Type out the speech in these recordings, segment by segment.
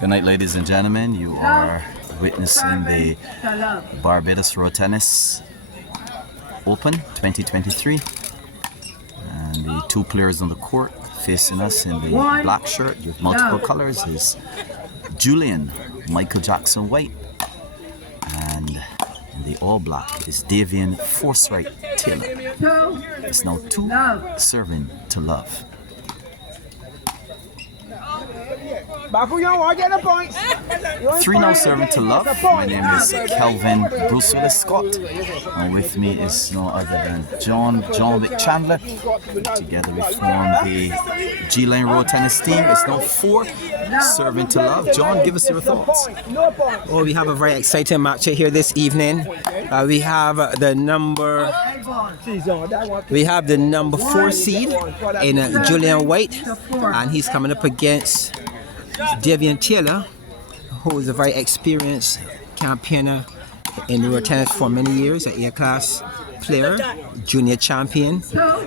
Good night, ladies and gentlemen. You are witnessing the Barbados Road Tennis Open 2023. And the two players on the court facing us in the black shirt with multiple colors is Julian Michael Jackson White. And in the all black is Davien Forthright Taylor. It's now 2 serving to love. Three now serving to love. My name is Kelvin Bruce Willis Scott, and with me is no other than John Wick Chandler. Together we form the G-Line Road Tennis team. It's now 4 serving to love. John, give us your thoughts. Well, we have a very exciting match here this evening. We have the number 4 seed in Julian White, and he's coming up against Davien Taylor, who is a very experienced campaigner in road tennis for many years, an A-class player, junior champion,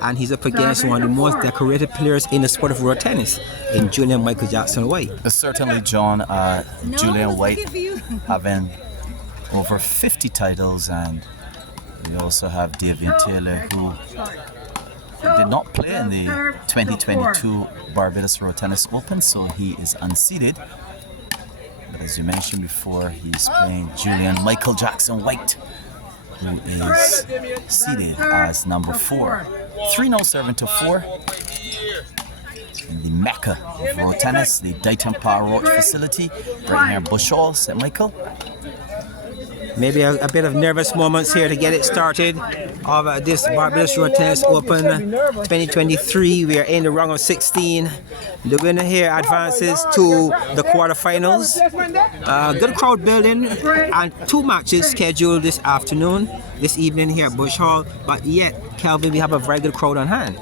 and he's up against one of the most decorated players in the sport of road tennis, in Julian Michael Jackson White. Certainly, John, Julian White having over 50 titles, and we also have Davien Taylor, who did not play in the 2022 Barbados Road Tennis Open, so he is unseeded. But as you mentioned before, he's playing Julian Michael Jackson White, who is seeded as number 4. 3 now serving to 4 in the Mecca of road tennis, the Dighton Power Road facility, right near Bush Hall, St. Michael. Maybe a bit of nervous moments here to get it started of this Barbados Road Tennis Open 2023. We are in the round of 16. The winner here advances to the quarterfinals. Good crowd building, and 2 matches scheduled this evening here at Bush Hall. But yet, Calvin, we have a very good crowd on hand.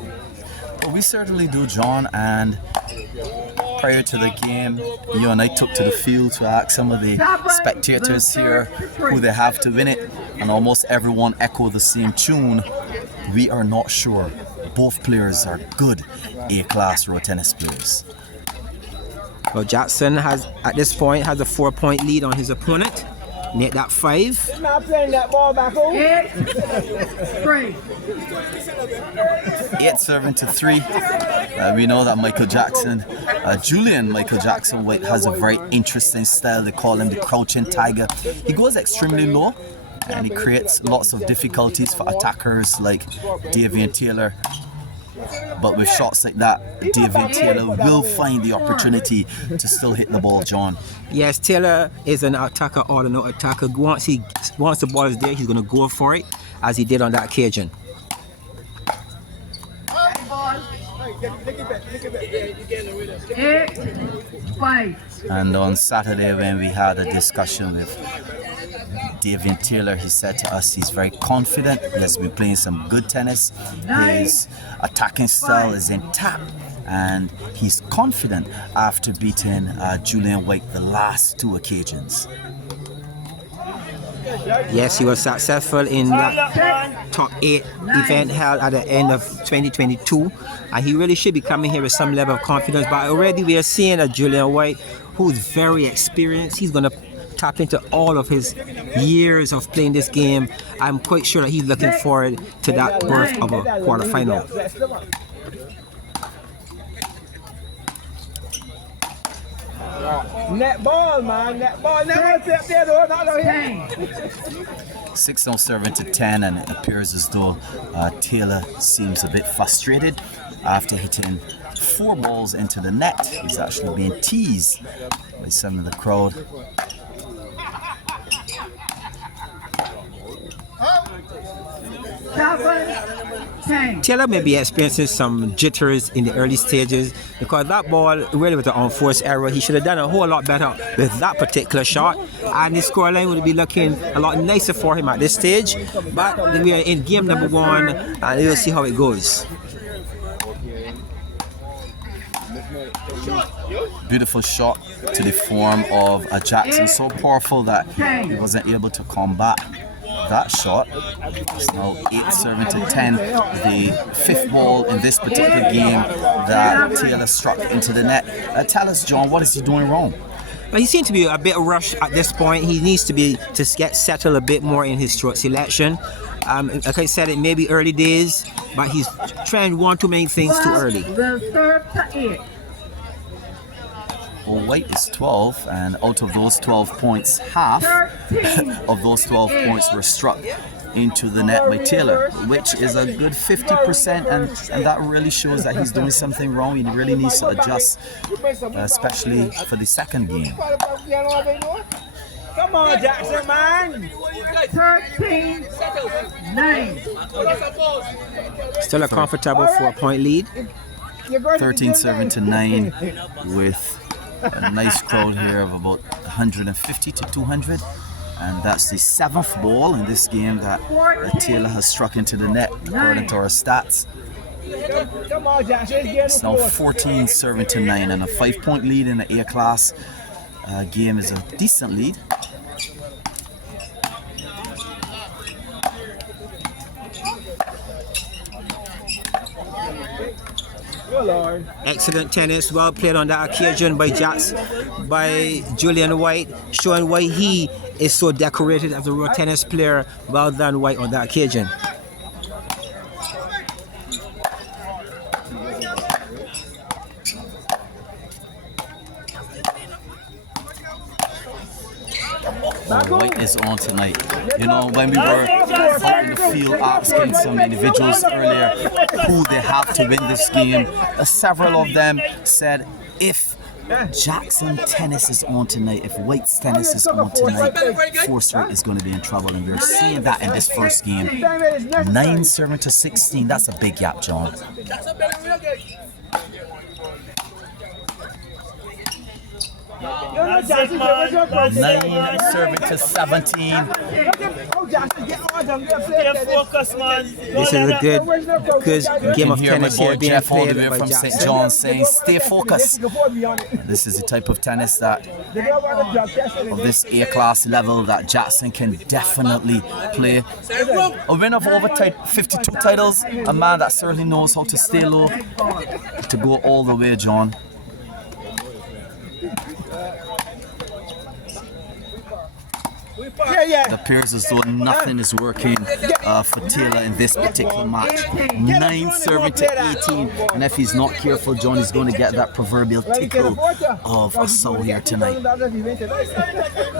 Well, we certainly do, John, and prior to the game, you and I took to the field to ask some of the spectators here who they have to win it, and almost everyone echoed the same tune. We are not sure. Both players are good A-class road tennis players. Well, Jackson at this point has a 4-point lead on his opponent. Make that 5. He's not playing that ball back home. 8 serving to 3. We know that Julian Michael Jackson White has a very interesting style. They call him the crouching tiger. He goes extremely low, and he creates lots of difficulties for attackers like Davien Taylor. But with shots like that, Davien Taylor will find the opportunity to still hit the ball, John. Yes, Taylor is an attacker or no attacker. Once the ball is there, he's going to go for it, as he did on that occasion. And on Saturday, when we had a discussion with Davien Taylor, he said to us he's very confident. He has been playing some good tennis. His attacking style is intact, and he's confident after beating Julian White the last 2 occasions. Yes, he was successful in that top 8 event held at the end of 2022, and he really should be coming here with some level of confidence. But already we are seeing a Julian White who's very experienced. He's going to tap into all of his years of playing this game. I'm quite sure that he's looking forward to that berth of a quarterfinal. Net ball, man. Net ball. Never step there, though. Not here. 6 now serving to 10, and it appears as though Taylor seems a bit frustrated after hitting 4 balls into the net. He's actually being teased by some of the crowd. Taylor may be experiencing some jitters in the early stages, because that ball really was an unforced error. He should have done a whole lot better with that particular shot, and his scoreline would be looking a lot nicer for him at this stage. But we are in game number 1, and we'll see how it goes. Beautiful shot to the form of a Jackson, so powerful that he wasn't able to combat that shot. It's now 8-7-10. The 5th ball in this particular game that Taylor struck into the net. Tell us, John, what is he doing wrong? Well, he seems to be a bit rushed at this point. He needs to get settled a bit more in his stroke selection. Like I said, it may be early days, but he's trying one too many things too early. Well, White is 12, and out of those 12 points, half of those 12 points were struck into the net by Taylor, which is a good 50%, and that really shows that he's doing something wrong. He really needs to adjust, especially for the second game. Come on, Jackson, man. 13-9. Still a comfortable 4-point lead. 13-7-9 with a nice crowd here of about 150 to 200. And that's the 7th ball in this game that Taylor has struck into the net, according to our stats. It's now 14-7-9, and a 5-point lead in the A class game is a decent lead. Excellent tennis, well played on that occasion by Julian White, showing why he is so decorated as a raw tennis player. Well done, White, on that occasion. White is on tonight. You know, when we were out in the field asking some individuals earlier who they have to win this game, several of them said if Jackson tennis is on tonight, if White's tennis is on tonight, Forsyth is going to be in trouble, and we're seeing that in this first game. 9-7-16, that's a big gap, John. 9-7-17. This is a good game of tennis here being Jeff all played the way by from St. Jackson. John's saying stay focused. This is the type of tennis that of this A-class level that Jackson can definitely play. A winner of over 52 titles, a man that certainly knows how to stay low, to go all the way, John. It appears as though nothing is working for Taylor in this particular match. 9-18, and if he's not careful, John is going to get that proverbial tickle of a soul here tonight.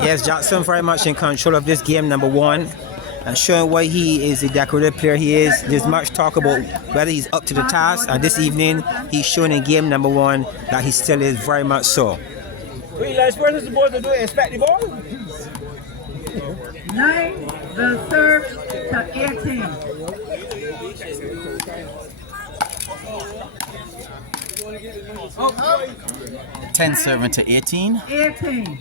Yes, Jackson very much in control of this game, number one, and showing why he is the decorated player he is. There's much talk about whether he's up to the task, and this evening he's shown in game number one that he still is very much so. Wait, last person supposed to do it, expect the ball? 9, the serve to 18. Oh. 10-7-18. 18.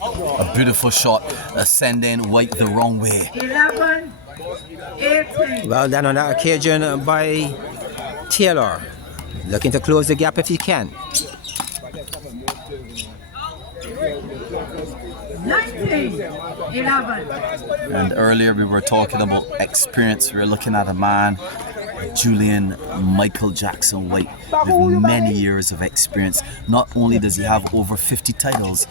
A beautiful shot, sending White the wrong way. 11, 18. Well done on that occasion by Taylor. Looking to close the gap if he can. 19, 11. And earlier we were talking about experience. We were looking at a man, Julian Michael Jackson White, with many years of experience. Not only does he have over 50 titles,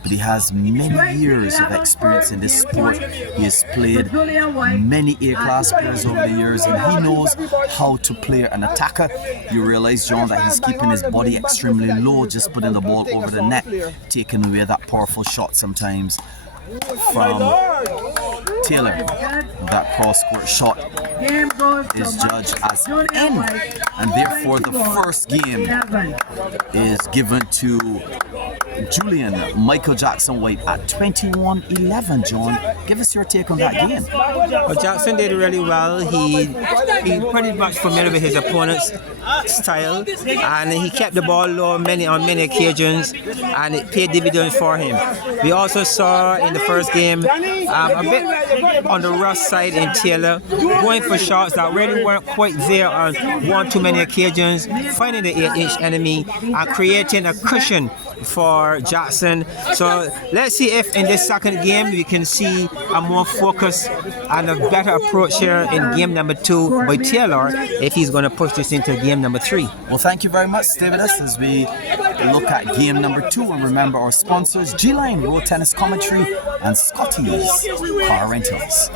but he has many years of experience in this sport. He has played many A-class players over the years, and he knows how to play an attacker. You realize, John, that he's keeping his body extremely low, just putting the ball over the net, taking away that powerful shot sometimes from Taylor. That cross-court shot is judged as in, and therefore the first game is given to Julian Michael Jackson White at 21-11, John. Give us your take on that game. Well, Jackson did really well. He pretty much familiar with his opponent's style, and he kept the ball low on many occasions, and it paid dividends for him. We also saw in the first game a bit on the rough side in Taylor, going for shots that really weren't quite there on one too many occasions, finding the 8-inch enemy and creating a cushion for Jackson. So let's see if in this second game we can see a more focused and a better approach here in game number 2 by Taylor, if he's going to push this into game number 3. Well, thank you very much. Stay with us as we look at game number 2, and remember our sponsors, G-Line Road Tennis Commentary and Scotty's Car Rentals.